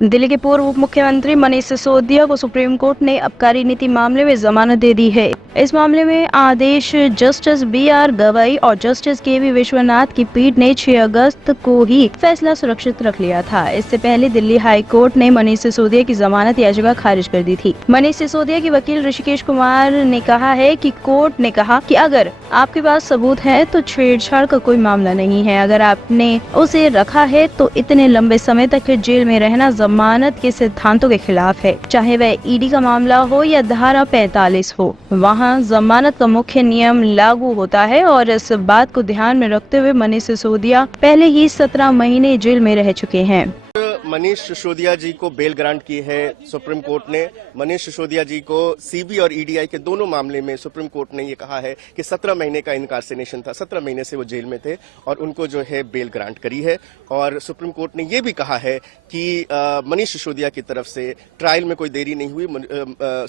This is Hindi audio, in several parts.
दिल्ली के पूर्व उप मुख्यमंत्री मनीष सिसोदिया को सुप्रीम कोर्ट ने आबकारी नीति मामले में जमानत दे दी है। इस मामले में आदेश जस्टिस BR गवाई और जस्टिस KV विश्वनाथ की पीठ ने 6 अगस्त को ही फैसला सुरक्षित रख लिया था। इससे पहले दिल्ली हाई कोर्ट ने मनीष सिसोदिया की जमानत याचिका खारिज कर दी थी। मनीष सिसोदिया के वकील ऋषिकेश कुमार ने कहा है कि कोर्ट ने कहा कि अगर आपके पास सबूत है तो छेड़छाड़ का कोई मामला नहीं है। अगर आपने उसे रखा है तो इतने लंबे समय तक जेल में रहना जमानत के सिद्धांतों के खिलाफ है। चाहे वह ED का मामला हो या धारा 45 हो, वहाँ जमानत का मुख्य नियम लागू होता है। और इस बात को ध्यान में रखते हुए मनीष सिसोदिया पहले ही 17 महीने जेल में रह चुके हैं। मनीष सिसोदिया जी को बेल ग्रांट की है सुप्रीम कोर्ट ने। मनीष सिसोदिया जी को CB और EDI के दोनों मामले में सुप्रीम कोर्ट ने ये कहा है कि 17 महीने का इनकार्सेनेशन था, 17 महीने से वो जेल में थे और उनको जो है बेल ग्रांट करी है। और सुप्रीम कोर्ट ने ये भी कहा है कि मनीष सिसोदिया की तरफ से ट्रायल में कोई देरी नहीं हुई।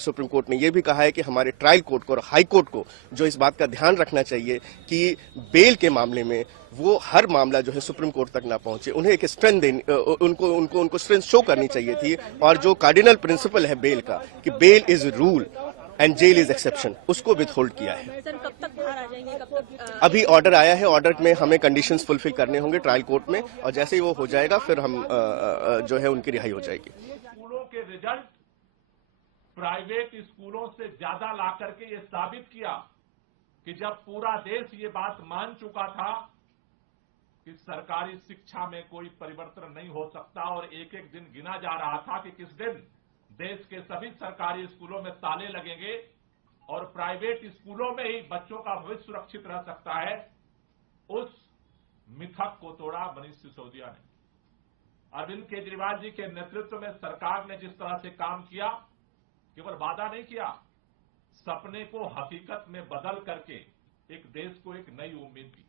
सुप्रीम कोर्ट ने ये भी कहा है कि हमारे ट्रायल कोर्ट को और हाई कोर्ट को जो इस बात का ध्यान रखना चाहिए कि बेल के मामले में वो हर मामला जो है सुप्रीम कोर्ट तक ना पहुंचे। उन्हें एक स्ट्रेंथ देनी, उनको स्ट्रेंथ शो करनी चाहिए थी। और जो कार्डिनल प्रिंसिपल है बेल का कि bail is rule and jail is exception, उसको विथहोल्ड किया है। सर, कब तक बाहर आ जाएंगे? कब तक? अभी ऑर्डर आया है, ऑर्डर में हमें कंडीशंस फुलफिल करने होंगे ट्रायल कोर्ट में और जैसे ही वो हो जाएगा फिर हम जो है उनकी रिहाई हो जाएगी। स्कूलों के रिजल्ट प्राइवेट स्कूलों से ज्यादा ला करके ये साबित किया कि जब पूरा देश ये बात मान चुका था कि सरकारी शिक्षा में कोई परिवर्तन नहीं हो सकता और एक एक दिन गिना जा रहा था कि किस दिन देश के सभी सरकारी स्कूलों में ताले लगेंगे और प्राइवेट स्कूलों में ही बच्चों का भविष्य सुरक्षित रह सकता है, उस मिथक को तोड़ा मनीष सिसोदिया ने। अरविंद केजरीवाल जी के नेतृत्व में सरकार ने जिस तरह से काम किया, केवल वादा नहीं किया, सपने को हकीकत में बदल करके एक देश को एक नई उम्मीद दी।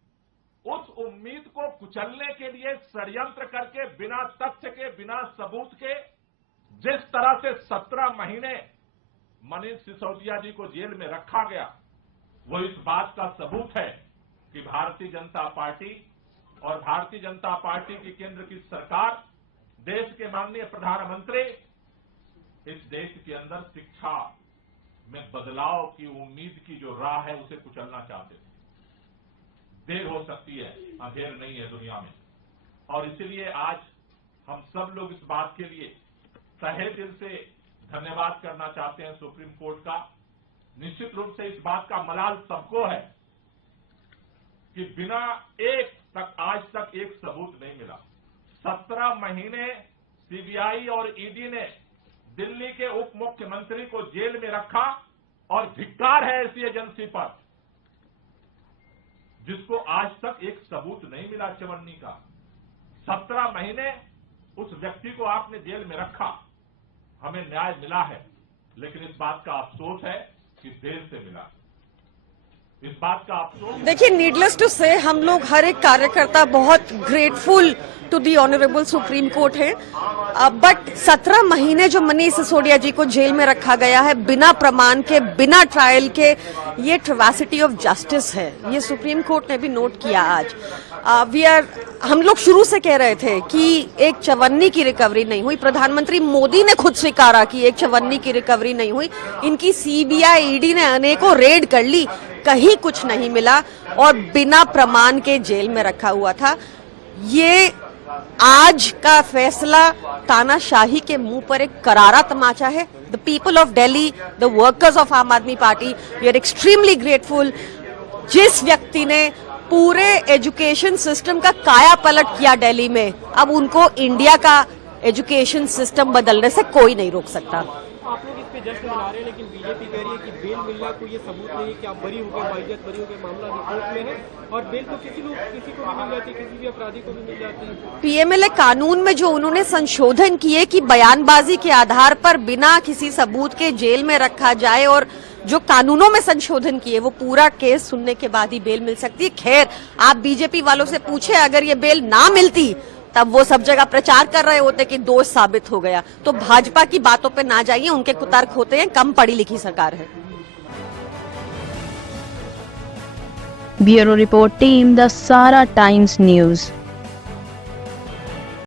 उस उम्मीद को कुचलने के लिए षड्यंत्र करके बिना तथ्य के, बिना सबूत के जिस तरह से 17 महीने मनीष सिसोदिया जी को जेल में रखा गया, वो इस बात का सबूत है कि भारतीय जनता पार्टी और भारतीय जनता पार्टी की केंद्र की सरकार, देश के माननीय प्रधानमंत्री इस देश के अंदर शिक्षा में बदलाव की उम्मीद की जो राह है उसे कुचलना चाहते थे। देर हो सकती है, अंधेर नहीं है दुनिया में। और इसीलिए आज हम सब लोग इस बात के लिए तहे दिल से धन्यवाद करना चाहते हैं सुप्रीम कोर्ट का। निश्चित रूप से इस बात का मलाल सबको है कि बिना आज तक एक सबूत नहीं मिला। 17 महीने CBI और ED ने दिल्ली के उप मुख्यमंत्री को जेल में रखा और धिक्कार है ऐसी एजेंसी पर जिसको आज तक एक सबूत नहीं मिला चवन्नी का। 17 महीने उस व्यक्ति को आपने जेल में रखा, हमें न्याय मिला है, लेकिन इस बात का अफसोस है कि देर से मिला। इस बात का अफसोस। देखिए, नीडलेस टू से हम लोग हर एक कार्यकर्ता बहुत grateful to the honourable supreme court है। बट 17 महीने जो मनीष सिसोदिया जी को जेल में रखा गया है बिना प्रमाण के, बिना ट्रायल के, ये ट्रैवर्सिटी ऑफ जस्टिस है। ये सुप्रीम कोर्ट ने भी नोट किया आज। हम लोग शुरू से कह रहे थे कि एक चवन्नी की रिकवरी नहीं हुई। प्रधानमंत्री मोदी ने खुद स्वीकारा कि एक चवन्नी की रिकवरी नहीं हुई। इनकी CBI ED ने अनेकों रेड कर ली, कहीं कुछ नहीं मिला और बिना प्रमाण के जेल में रखा हुआ था। ये आज का फैसला तानाशाही के मुंह पर एक करारा तमाचा है। The people of Delhi, the workers of Aam Aadmi Party, we are extremely grateful. जिस व्यक्ति ने पूरे एजुकेशन सिस्टम का काया पलट किया दिल्ली में, अब उनको इंडिया का एजुकेशन सिस्टम बदलने से कोई नहीं रोक सकता। आप लोग इस पे जश्न मना रहे हैं, लेकिन बीजेपी कह रही है कि बेल मिलना को ये सबूत नहीं है कि आप बरी हो गए, बाइज्जत बरी हो गए, मामला रिपोर्ट में है और बेल तो किसी को भी मिल जाती है, किसी भी अपराधी को भी मिल जाती है। PMLA कानून में जो उन्होंने संशोधन किए कि बयानबाजी के आधार पर बिना किसी सबूत के जेल में रखा जाए और जो कानूनों में संशोधन किए वो पूरा केस सुनने के बाद ही बेल मिल सकती है। खैर, आप बीजेपी वालों से पूछे, अगर ये बेल ना मिलती तब वो सब जगह प्रचार कर रहे होते कि दोष साबित हो गया। तो भाजपा की बातों पे ना जाइए, उनके कुतर्क होते हैं, कम पढ़ी लिखी सरकार है। ब्यूरो रिपोर्ट टीम, द सारा टाइम्स न्यूज।